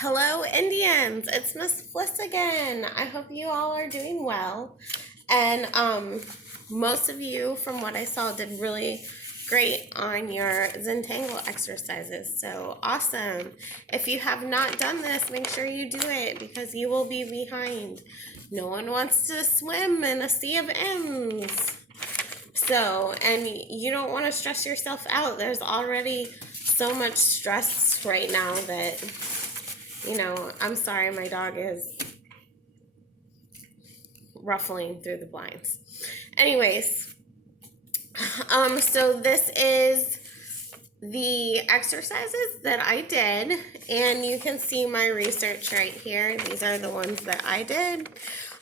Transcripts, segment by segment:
Hello, Indians. It's Miss Fliss again. I hope you all are doing well. And most of you, from what I saw, did really great on your Zentangle exercises. So awesome. If you have not done this, make sure you do it because you will be behind. No one wants to swim in a sea of M's. So, and you don't want to stress yourself out. There's already so much stress right now that I'm sorry, my dog is ruffling through the blinds. Anyways, so this is the exercises that I did, and you can see my research right here. These are the ones that I did.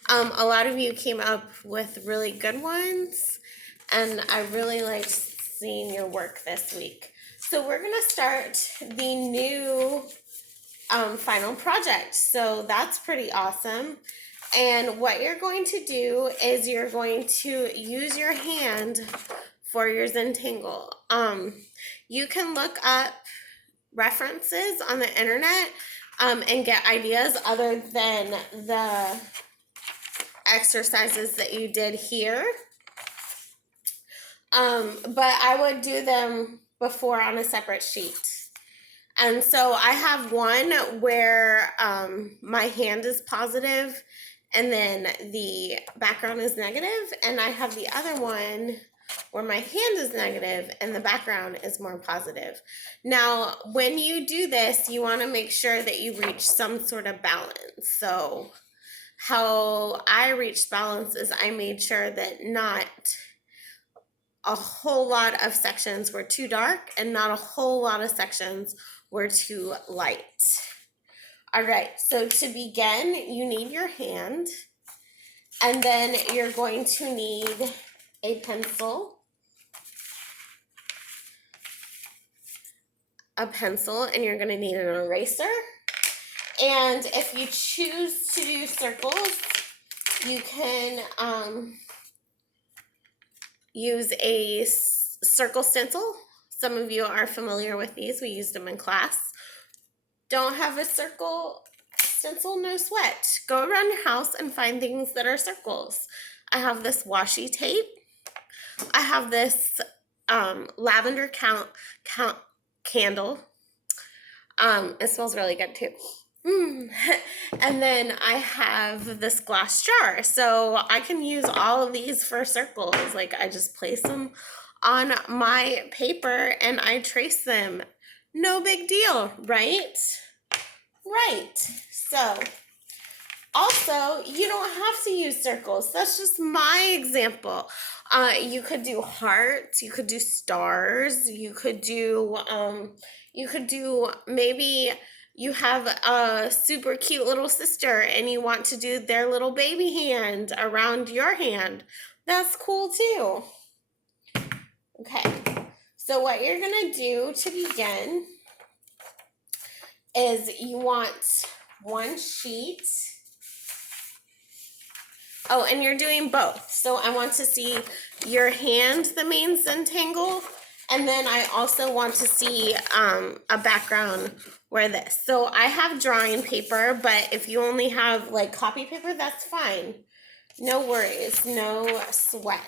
A lot of you came up with really good ones, and I really liked seeing your work this week. So we're gonna start the new final project. So that's pretty awesome. And what you're going to do is you're going to use your hand for your Zentangle. You can look up references on the internet and get ideas other than the exercises that you did here. But I would do them before on a separate sheet. And so I have one where my hand is positive and then the background is negative, and I have the other one where my hand is negative and the background is more positive. Now, when you do this, you want to make sure that you reach some sort of balance. So how I reached balance is I made sure that not a whole lot of sections were too dark and not a whole lot of sections were too light. All right, so to begin, you need your hand, and then you're going to need a pencil, and you're going to need an eraser. And if you choose to do circles, you can use a circle stencil. Some of you are familiar with these. We used them in class. Don't have a circle stencil? No sweat. Go around your house and find things that are circles. I have this washi tape. I have this lavender candle. It smells really good too. And then I have this glass jar. So I can use all of these for circles. Like I just place them on my paper and I trace them. No big deal, right? Right. So also, you don't have to use circles. That's just my example. You could do hearts, you could do stars, you could do maybe you have a super cute little sister and you want to do their little baby hand around your hand. That's cool too. Okay, so what you're gonna do to begin is you want one sheet. Oh, and you're doing both. So I want to see your hand, the main Zentangle, and then I also want to see a background where this. So I have drawing paper, but if you only have like copy paper, that's fine. No worries, no sweat.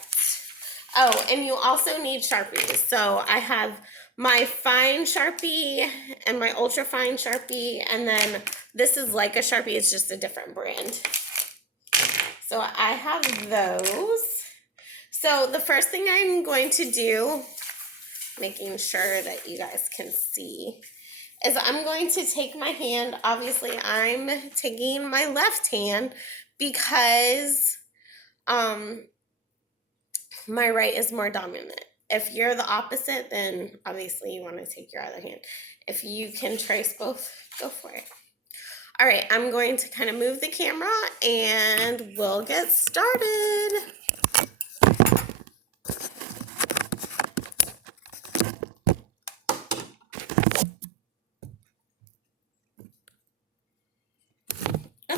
Oh, and you also need Sharpies. So I have my fine Sharpie and my ultra fine Sharpie, and then this is like a Sharpie, it's just a different brand. So I have those. So the first thing I'm going to do, making sure that you guys can see, is I'm going to take my hand. Obviously, I'm taking my left hand because my right is more dominant. If you're the opposite, then obviously you want to take your other hand. If you can trace both, go for it. All right, I'm going to kind of move the camera and we'll get started. All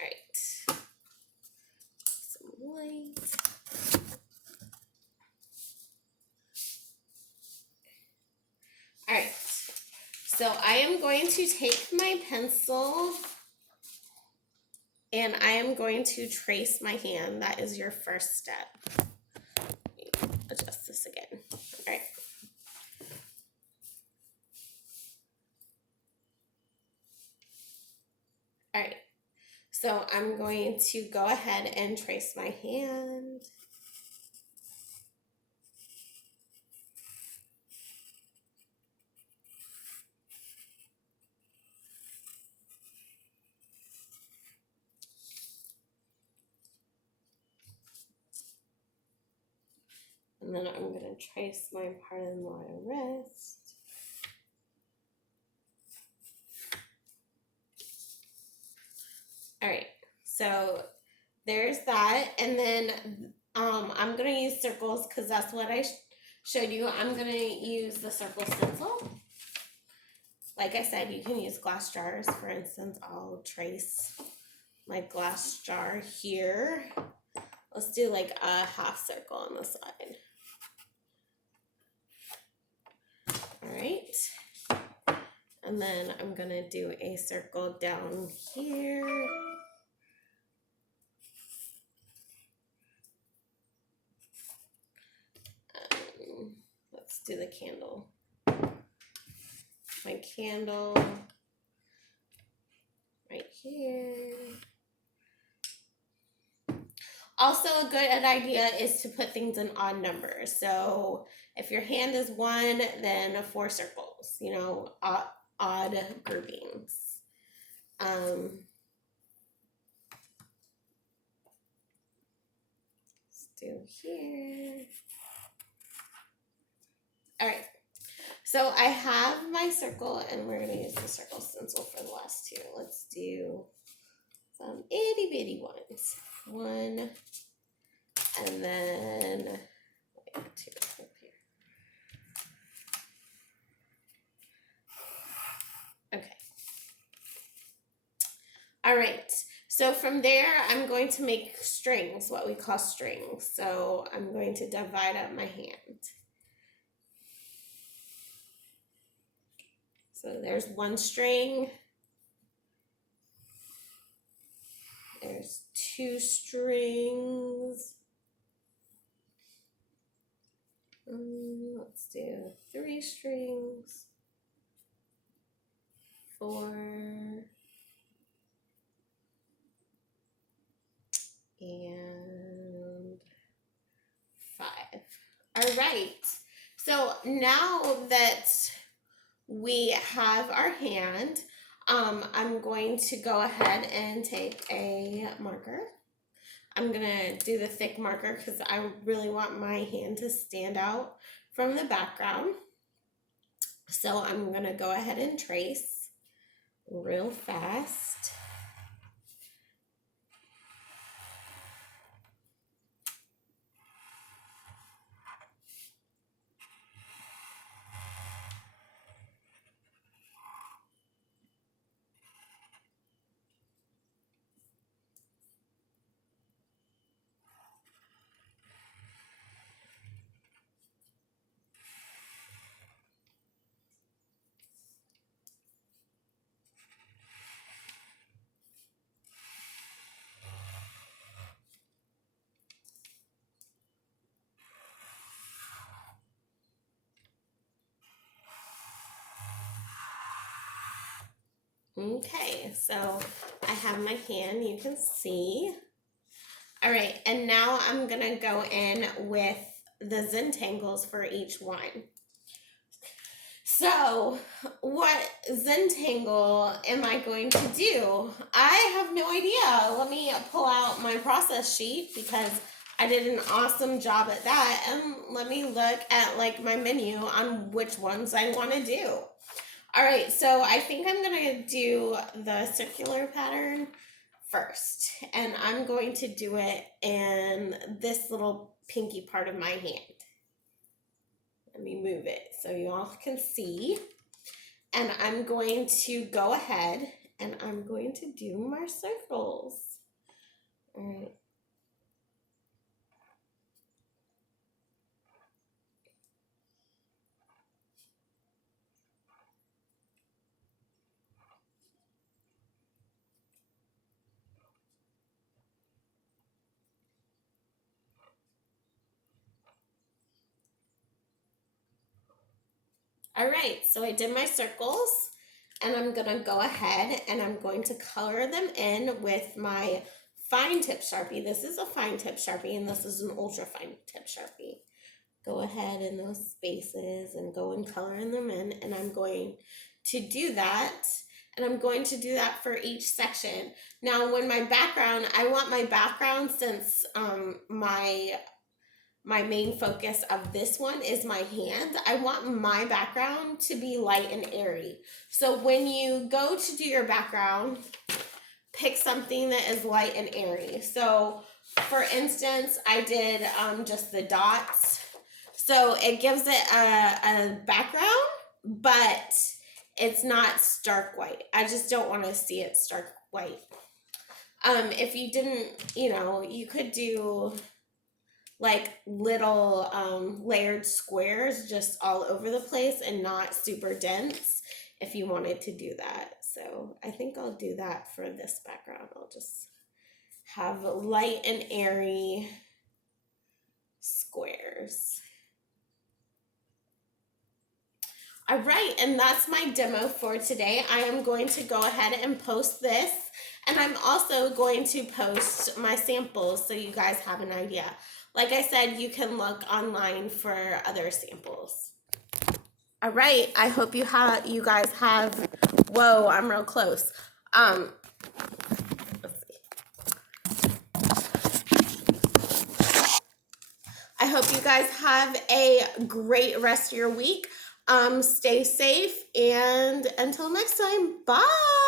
right, some light. All right, So I am going to take my pencil and I am going to trace my hand. That is your first step. Let me adjust this again. All right. All right. So I'm going to go ahead and trace my hand. And then I'm going to trace my part of my wrist. All right, so there's that. And then I'm going to use circles because that's what I showed you. I'm going to use the circle stencil. Like I said, you can use glass jars. For instance, I'll trace my glass jar here. Let's do like a half circle on the side. All right. And then I'm going to do a circle down here. Let's do the candle. My candle right here. Also, a good idea is to put things in odd numbers. So if your hand is 1, then 4 circles, you know, odd groupings. Let's do here. All right. So I have my circle, and we're going to use the circle stencil for the last 2. Let's do some itty bitty ones. 1, and then 2 up here. Okay. All right. So from there, I'm going to make strings, what we call strings. So I'm going to divide up my hand. So there's 1 string. There's 2 strings. Let's do 3 strings. 4. And 5. All right. So now that we have our hand, I'm going to go ahead and take a marker. I'm going to do the thick marker because I really want my hand to stand out from the background. So I'm going to go ahead and trace real fast. Okay, so I have my hand, you can see. All right, and now I'm gonna go in with the Zentangles for each one. So what Zentangle am I going to do? I have no idea. Let me pull out my process sheet because I did an awesome job at that, and let me look at like my menu on which ones I want to do. All right, so I think I'm going to do the circular pattern first, and I'm going to do it in this little pinky part of my hand. Let me move it so you all can see. And I'm going to go ahead and I'm going to do my circles. All right. All right, so I did my circles, and I'm gonna go ahead and I'm going to color them in with my fine tip Sharpie. This is a fine tip Sharpie, and this is an ultra fine tip Sharpie. Go ahead in those spaces and go and coloring them in, and I'm going to do that, and I'm going to do that for each section. Now, when my background, I want my background, since my main focus of this one is my hand, I want my background to be light and airy. So when you go to do your background, pick something that is light and airy. So for instance, I did just the dots. So it gives it a background, but it's not stark white. I just don't want to see it stark white. If you didn't, you could do like little layered squares just all over the place and not super dense if you wanted to do that. So I think I'll do that for this background. I'll just have light and airy squares. All right, and that's my demo for today. I am going to go ahead and post this, and I'm also going to post my samples so you guys have an idea. Like I said, you can look online for other samples. All right, I hope you guys have, whoa, I'm real close. Let's see. I hope you guys have a great rest of your week. Stay safe, and until next time, bye.